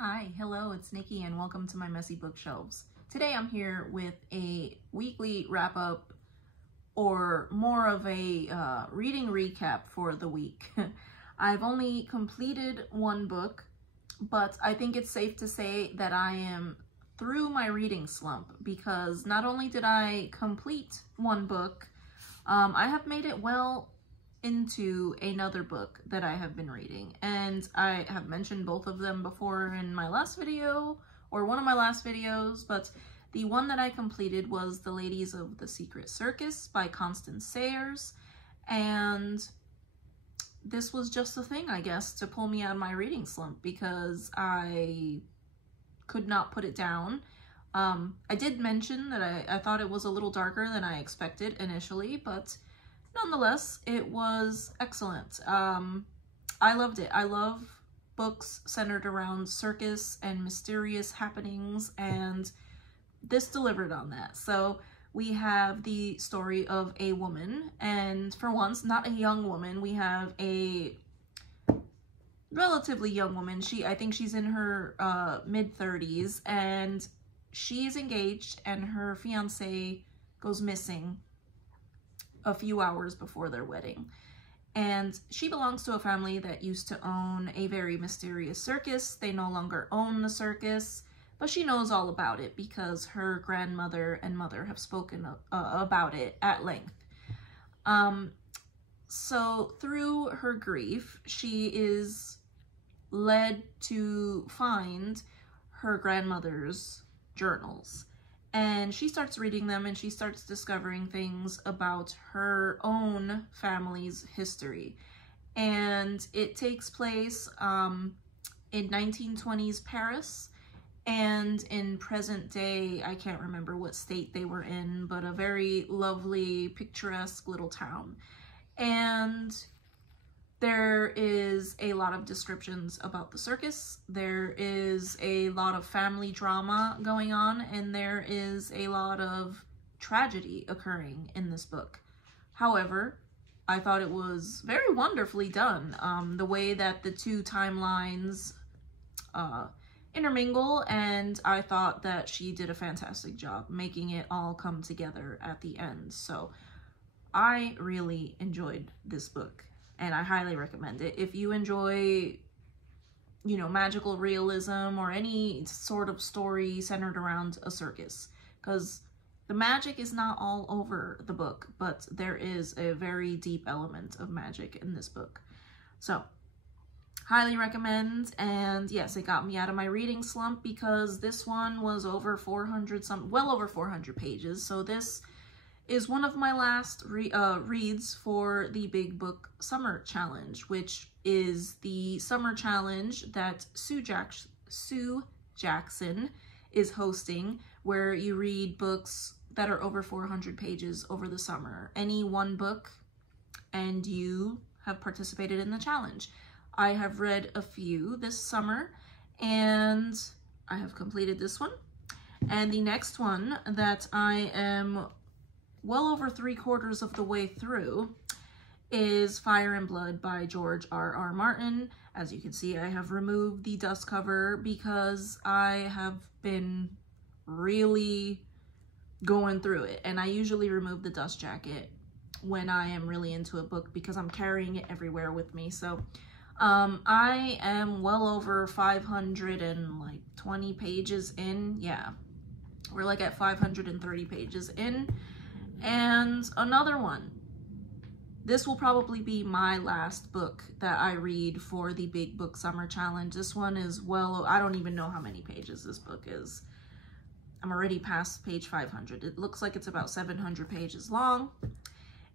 Hi, hello, it's Nikki and welcome to my messy bookshelves. Today I'm here with a weekly wrap-up or more of a reading recap for the week. I've only completed one book, but I think it's safe to say that I am through my reading slump because not only did I complete one book, I have made it well into another book that I have been reading, and I have mentioned both of them before in my last video or one of my last videos, but the one that I completed was The Ladies of the Secret Circus by Constance Sayers, and this was just the thing, I guess, to pull me out of my reading slump because I could not put it down. I did mention that I thought it was a little darker than I expected initially, but nonetheless, it was excellent. I loved it. I love books centered around circus and mysterious happenings, and this delivered on that. So we have the story of a woman, and for once, not a young woman. We have a relatively young woman. I think she's in her mid-30s, and she's engaged, and her fiance goes missing a few hours before their wedding. And she belongs to a family that used to own a very mysterious circus. They no longer own the circus, but she knows all about it because her grandmother and mother have spoken about it at length. So through her grief, she is led to find her grandmother's journals. And she starts reading them, and she starts discovering things about her own family's history. And it takes place in 1920s Paris, and in present day, I can't remember what state they were in, but a very lovely, picturesque little town. And there is a lot of descriptions about the circus, there is a lot of family drama going on, and there is a lot of tragedy occurring in this book. However, I thought it was very wonderfully done. The way that the two timelines intermingle, and I thought that she did a fantastic job making it all come together at the end. So I really enjoyed this book, and I highly recommend it. If you enjoy, magical realism or any sort of story centered around a circus, because the magic is not all over the book, but there is a very deep element of magic in this book. So, highly recommend, and yes, it got me out of my reading slump because this one was well over 400 pages, so this is one of my last reads for the Big Book Summer Challenge, which is the summer challenge that Sue Jackson is hosting, where you read books that are over 400 pages over the summer. Any one book, and you have participated in the challenge. I have read a few this summer, and I have completed this one. And the next one that I am well over 3/4 of the way through is Fire and Blood by George R.R. Martin. As you can see, I have removed the dust cover because I have been really going through it, and I usually remove the dust jacket when I am really into a book because I'm carrying it everywhere with me. So I am well over 520 pages in. Yeah, we're like at 530 pages in. And another one. This will probably be my last book that I read for the Big Book Summer Challenge. This one is I don't even know how many pages this book is. I'm already past page 500. It looks like it's about 700 pages long.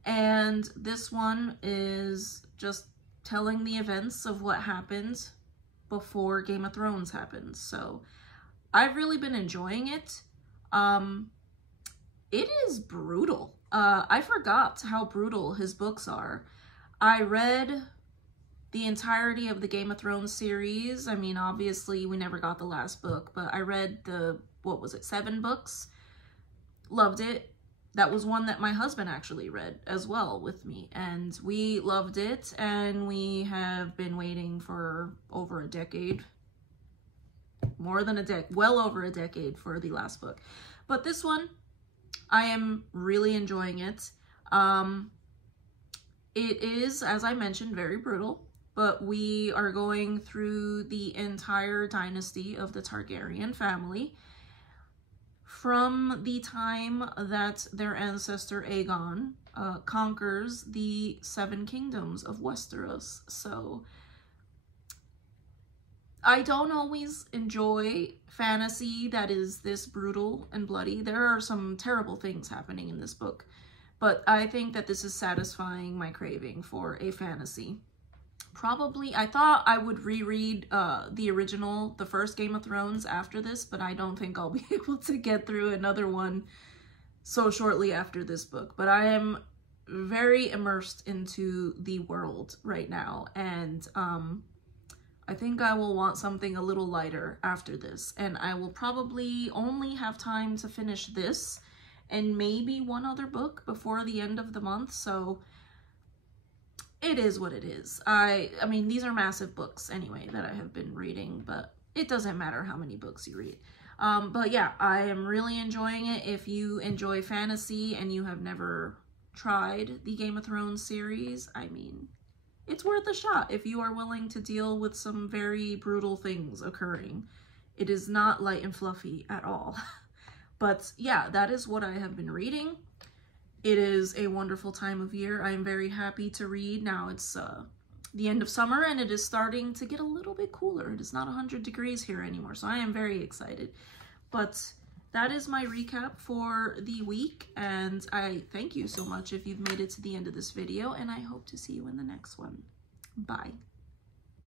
And this one is just telling the events of what happened before Game of Thrones happened. So I've really been enjoying it. It is brutal. I forgot how brutal his books are. I read the entirety of the Game of Thrones series. I mean, obviously, we never got the last book, but I read 7 books? Loved it. That was one that my husband actually read as well with me, and we loved it, and we have been waiting for over a decade more than well over a decade for the last book. But this one, I am really enjoying it. It is, as I mentioned, very brutal, but we are going through the entire dynasty of the Targaryen family from the time that their ancestor Aegon conquers the 7 kingdoms of Westeros. So I don't always enjoy fantasy that is this brutal and bloody. There are some terrible things happening in this book, but I think that this is satisfying my craving for a fantasy. Probably, I thought I would reread the original, the first Game of Thrones after this, but I don't think I'll be able to get through another one so shortly after this book. But I am very immersed into the world right now, and I think I will want something a little lighter after this, and I will probably only have time to finish this and maybe one other book before the end of the month, so it is what it is. I mean, these are massive books anyway that I have been reading, but it doesn't matter how many books you read. But yeah, I am really enjoying it. If you enjoy fantasy and you have never tried the Game of Thrones series, I mean, it's worth a shot if you are willing to deal with some very brutal things occurring. It is not light and fluffy at all. But yeah, that is what I have been reading. It is a wonderful time of year. I am very happy to read. Now it's the end of summer and it is starting to get a little bit cooler. It is not 100 degrees here anymore, so I am very excited. But that is my recap for the week, and I thank you so much if you've made it to the end of this video, and I hope to see you in the next one. Bye.